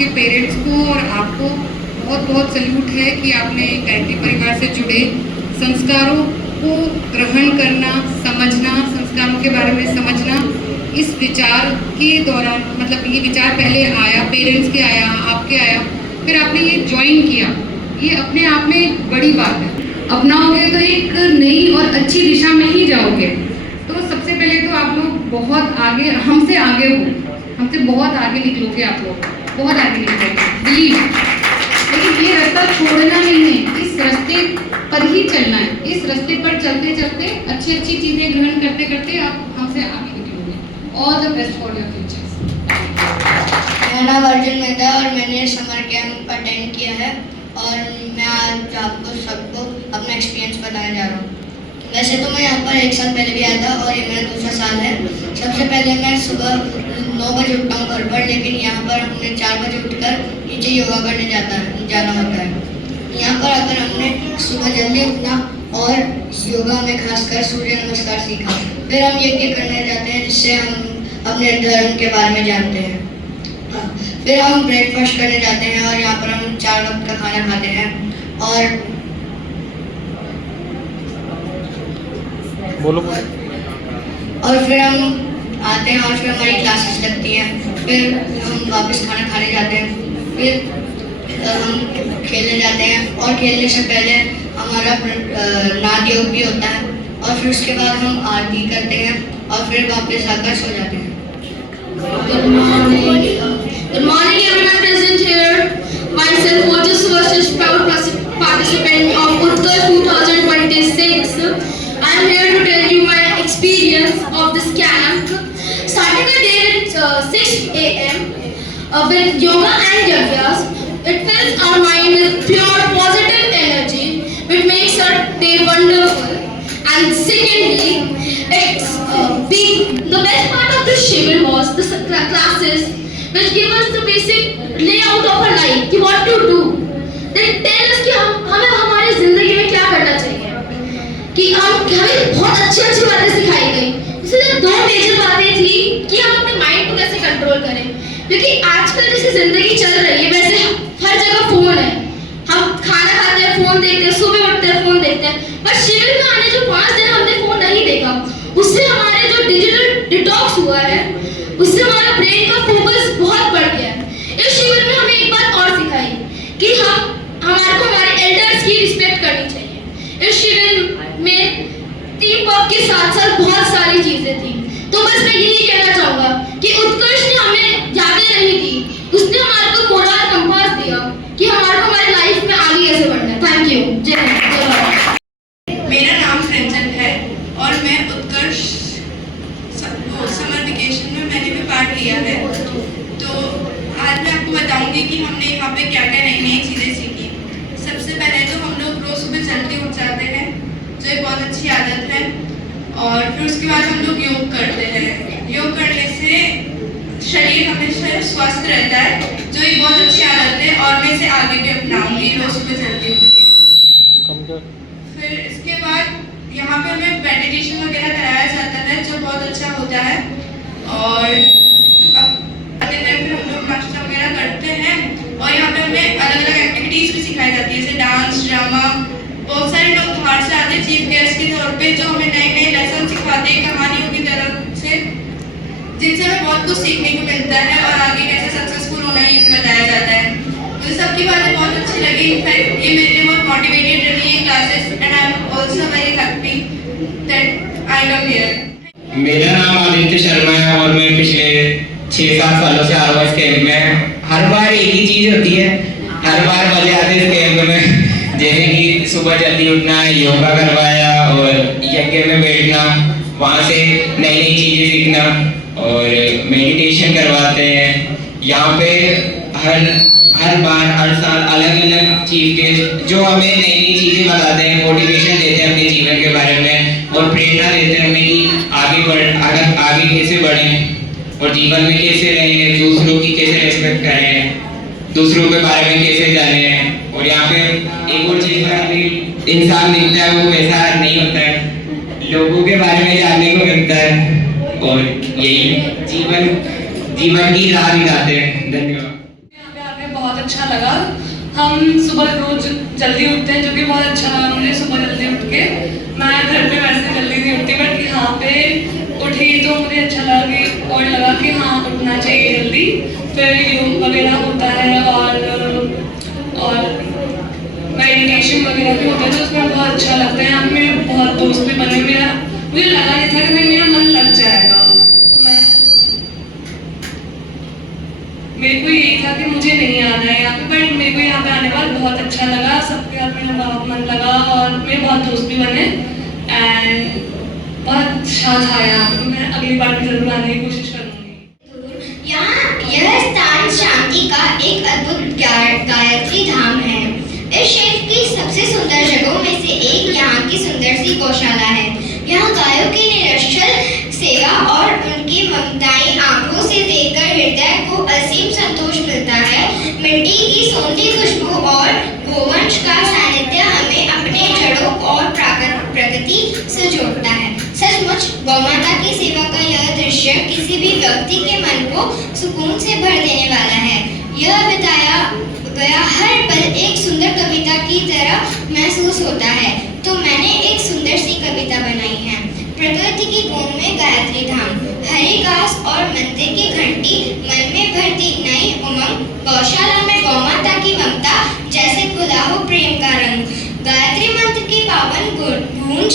आपके पेरेंट्स को और आपको बहुत बहुत सल्यूट है कि आपने गायत्री परिवार से जुड़े संस्कारों को ग्रहण करना, समझना, संस्कारों के बारे में समझना, इस विचार के दौरान मतलब ये विचार पहले आया, पेरेंट्स के आया, आपके आया, फिर आपने ये ज्वाइन किया, ये अपने आप में एक बड़ी बात है। अपनाओगे तो एक नई और अच्छी दिशा में ही जाओगे। तो सबसे पहले तो आप लोग बहुत आगे, हमसे आगे हो, हमसे बहुत आगे निकलोगे, आप लोग बहुत आगे निकलोगे, बिलीव। लेकिन ये रास्ता छोड़ना नहीं है, इस रास्ते पर ही चलना है। इस रास्ते पर चलते चलते अच्छी अच्छी चीज़ें ग्रहण करते करते आप हमसे आगे निकलोगे। All the best for your futures. मेरा नाम अर्जुन मेहता है और मैंने समर कैंप अटेंड किया है और मैं आज आपको सबको अपना एक्सपीरियंस बताने जा रहा हूँ। वैसे तो मैं यहाँ पर 1 साल पहले भी आया था और ये मेरा दूसरा साल है। सबसे पहले मैं सुबह 9 बजे उठता हूँ घर पर, लेकिन यहाँ पर हमने 4 बजे उठकर नीचे योगा करने जाना होता है। यहाँ पर आकर हमने सुबह जल्दी उठना और योगा में खासकर सूर्य नमस्कार सीखा। फिर हम यज्ञ करने जाते हैं जिससे हम अपने धर्म के बारे में जानते हैं। फिर हम ब्रेकफास्ट करने जाते हैं और यहाँ पर हम 4 वक्त का खाना खाते हैं और फिर हम आते हैं और फिर हमारी क्लासेस लगती हैं। फिर हम वापस खाना खाने जाते हैं। फिर हम खेलने जाते हैं और खेलने से पहले हमारा नाद योग भी होता है और फिर उसके बाद हम आरती करते हैं और फिर वापस आकर सो जाते हैं। Good morning everyone present here. Myself Ojas Suvash is proud participant of Utkarsh 2026. I am here to tell you my experience of this camp. Starting the day at 6 a.m. With yoga and yajnas, it fills our mind with pure positive energy, which makes our day wonderful. And secondly, it's the best part of the Shivir was the classes, which give us the basic layout of our life, कि what to do. They tell us कि हमें हमारी जिंदगी में क्या करना चाहिए, कि हमें बहुत अच्छी बातें सिखाई गई। इसलिए 2 मेजर बातें थी कि हम अपने माइंड को कैसे कंट्रोल करें, क्योंकि आजकल जैसे जिंदगी चल रही है वैसे हर जगह फोन है। हम खाना खाते हैं फोन देखते हैं, सुबह उठते हैं फोन देखते हैं। पर शिविर में आने जो 5 दिन हमने फोन नहीं देखा, उससे हमारे जो डिजिटल डिटॉक्स हुआ है, उससे हमारा ब्रेन का फोकस बहुत बढ़ गया है। इस शिविर में हमें एक बात और सिखाई कि हमारे एल्डर्स की रिस्पेक्ट करनी चाहिए। इस शिविर में टीम वर्क के साथ साथ बहुत सारी चीजें थी। तो बस मैं यही कहना चाहूंगा कि उत्कर्ष ने हमें यादें नहीं दी, उसने हमारे को मोरल कंपास दिया कि हमारी लाइफ में आगे कैसे बढ़ना है। Thank you. जय हिंद। मेरा नाम रंजन है और मैं उत्कर्ष समर वेकेशन में मैंने भी पार्ट लिया है। तो आज मैं आपको बताऊंगी कि हमने यहाँ पे क्या क्या नई चीज़ें सीखी। सबसे पहले तो हम लोग रोज सुबह जल्दी उठ जाते हैं, जो एक बहुत अच्छी आदत है। और फिर उसके बाद हम लोग योग करते हैं। योग करने से शरीर हमेशा स्वस्थ रहता है, जो एक बहुत अच्छी आदत है और मैं इसे आगे भी अपनाऊंगी रोज सुबह जल्दी उठ के। फिर इसके बाद यहाँ पे हमें मेडिटेशन वगैरह कराया जाता है, जो बहुत अच्छा होता है। और फिर हम लोग नाश्ता वगैरह करते हैं और यहाँ पे हमें अलग अलग एक्टिविटीज़ भी सिखाई जाती है, जैसे डांस, ड्रामा। बहुत सारे लोग बाहर से आते हैं चीफ गेस्ट के तौर पे, जो हमें नए लेसन सिखाते हैं कहानियों की तरफ से, जिनसे हमें बहुत कुछ सीखने को मिलता है और आगे कैसे सक्सेसफुल होना है ये भी बताया जाता है। मुझे सबकी बातें बहुत अच्छी लगी। इनफैक्ट ये मेरे लिए बहुत मोटिवेटेड रही है classes and I am also very happy that I come here. मेरा नाम आदित्य शर्मा है और मैं पिछले 6-7 सालों से आ रहा हूँ इस कैंप में। हर बार एक ही चीज़ होती है, हर बार मजे आते हैं इस कैंप में। जैसे कि सुबह जल्दी उठना, योगा करवाया और यज्ञ में बैठना, वहाँ से नई चीज़ें सीखना और मेडिटेशन करवाते हैं। यहाँ पे हर बार हर साल अलग अलग चीफ गेस्ट जो हमें नई चीज़ें बताते हैं, मोटिवेशन देते हैं अपने जीवन के बारे में और प्रेरणा देते हैं हमें कि आगे कैसे बढ़ें और जीवन में कैसे रहें, दूसरों की कैसे रिस्पेक्ट करें, दूसरों के बारे में कैसे जानें। और यहाँ पे एक और चीज़ है, इंसान दिखता है वो वैसा नहीं होता है, लोगों के बारे में जानने को मिलता है और यही जीवन की राह दिखाते हैं। धन्यवाद। अच्छा लगा। हम सुबह रोज जल्दी उठते हैं, जो कि बहुत अच्छा लगा मुझे सुबह जल्दी उठ के। मैं घर पे वैसे जल्दी नहीं उठती, बट यहाँ पे उठी तो मुझे अच्छा लगा और लगा कि हाँ उठना चाहिए जल्दी। फिर योग वगैरह होता है और मेडिटेशन वगैरह भी होता है, तो उसमें बहुत अच्छा लगता है। यहाँ पे मेरे बहुत दोस्त भी बने। मुझे लगा नहीं था कि मेरा मन लग जाएगा। मेरे को यही था कि मुझे नहीं आना है यहाँ पे, बट मेरे को यहाँ पे आने के बाद बहुत अच्छा लगा। सबके साथ मेरा बहुत मन लगा और मेरे बहुत दोस्त भी बने एंड बहुत अच्छा था यहाँ पे। मैं अगली बार भी जरूर आने की कोशिश करूँगी। यहाँ यह स्थान शांति का एक अद्भुत गायत्री धाम है। इस क्षेत्र की सबसे सुंदर जगहों में से एक यहाँ की सुंदर सी गौशाला है। यहाँ गायों की निरंतर सेवा और उनकी ममताई आंखों से देखकर हृदय को असीम संतोष मिलता है। मिट्टी की सौंधी खुशबू और गोवंश का सानिध्य हमें अपने जड़ों और प्रकृति से जोड़ता है। सचमुच गौमाता की सेवा का यह दृश्य किसी भी व्यक्ति के मन को सुकून से भर देने वाला है। यह बिताया गया हर पल एक सुंदर कविता की तरह महसूस होता है। तो मैंने एक सुंदर सी कविता बनाई है। प्रकृति की गोद में गायत्री धाम, हरी घास और मंदिर की घंटी मन में भरती नई उमंग। गौशाला में गौमाता की ममता जैसे खुला हो प्रेम का रंग। गायत्री मंत्र की पावन गूंज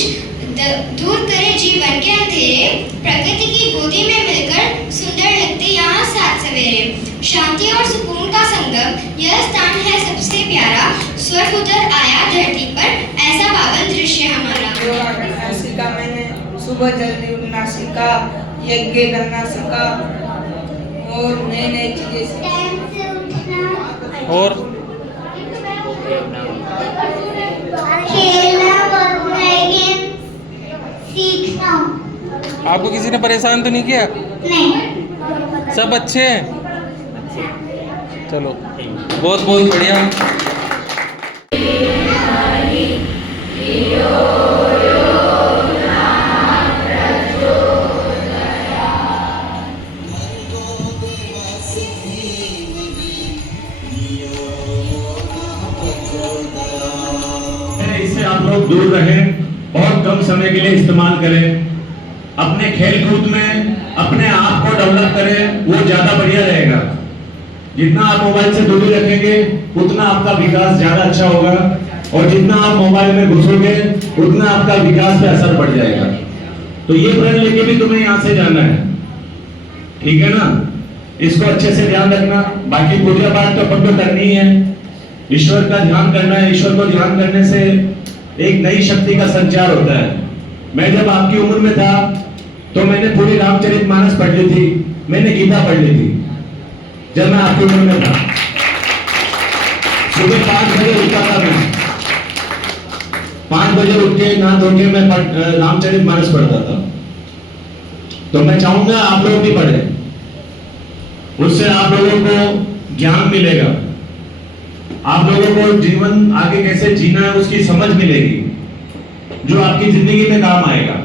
दूर करे जीवन के अंधेरे। प्रकृति की गोदी में मिलकर सुंदर लगते यहाँ सात सवेरे। शांति और सुकून का संगम यह स्थान है सबसे प्यारा। स्वर्ग उतर आया धरती पर, ऐसा पावन दृश्य हमारा। योगा करना सीखा मैंने, सुबह जल्दी उठना सीखा, यज्ञ करना सीखा और नई नई चीजें सीखी। और सीखना। आपको किसी ने परेशान तो नहीं किया? नहीं। सब अच्छे हैं? चलो बहुत बहुत बढ़िया। इससे आप लोग दूर रहें और कम समय के लिए इस्तेमाल करें। अपने खेल कूद में अपने आप को डेवलप करें, वो ज्यादा बढ़िया रहेगा। जितना आप मोबाइल से दूरी रखेंगे उतना आपका विकास ज्यादा अच्छा होगा, और जितना आप मोबाइल में घुसोगे उतना आपका विकास पे असर पड़ जाएगा। तो ये प्रण लेके भी तुम्हें यहाँ से जाना है, ठीक है ना? इसको अच्छे से ध्यान रखना। बाकी पूजा पाठ तो अपन को करनी है, ईश्वर का ध्यान करना है। ईश्वर को ध्यान करने से एक नई शक्ति का संचार होता है। मैं जब आपकी उम्र में था तो मैंने पूरी रामचरितमानस पढ़ ली थी, मैंने गीता पढ़ ली थी जब मैं आपकी उम्र में था। सुबह 5 बजे उठता था मैं, 5 बजे उठ के नहा धो के मैं रामचरितमानस पढ़ता था। तो मैं चाहूंगा आप लोग भी पढ़ें, उससे आप लोगों को ज्ञान मिलेगा, आप लोगों को जीवन आगे कैसे जीना है उसकी समझ मिलेगी, जो आपकी जिंदगी में काम आएगा।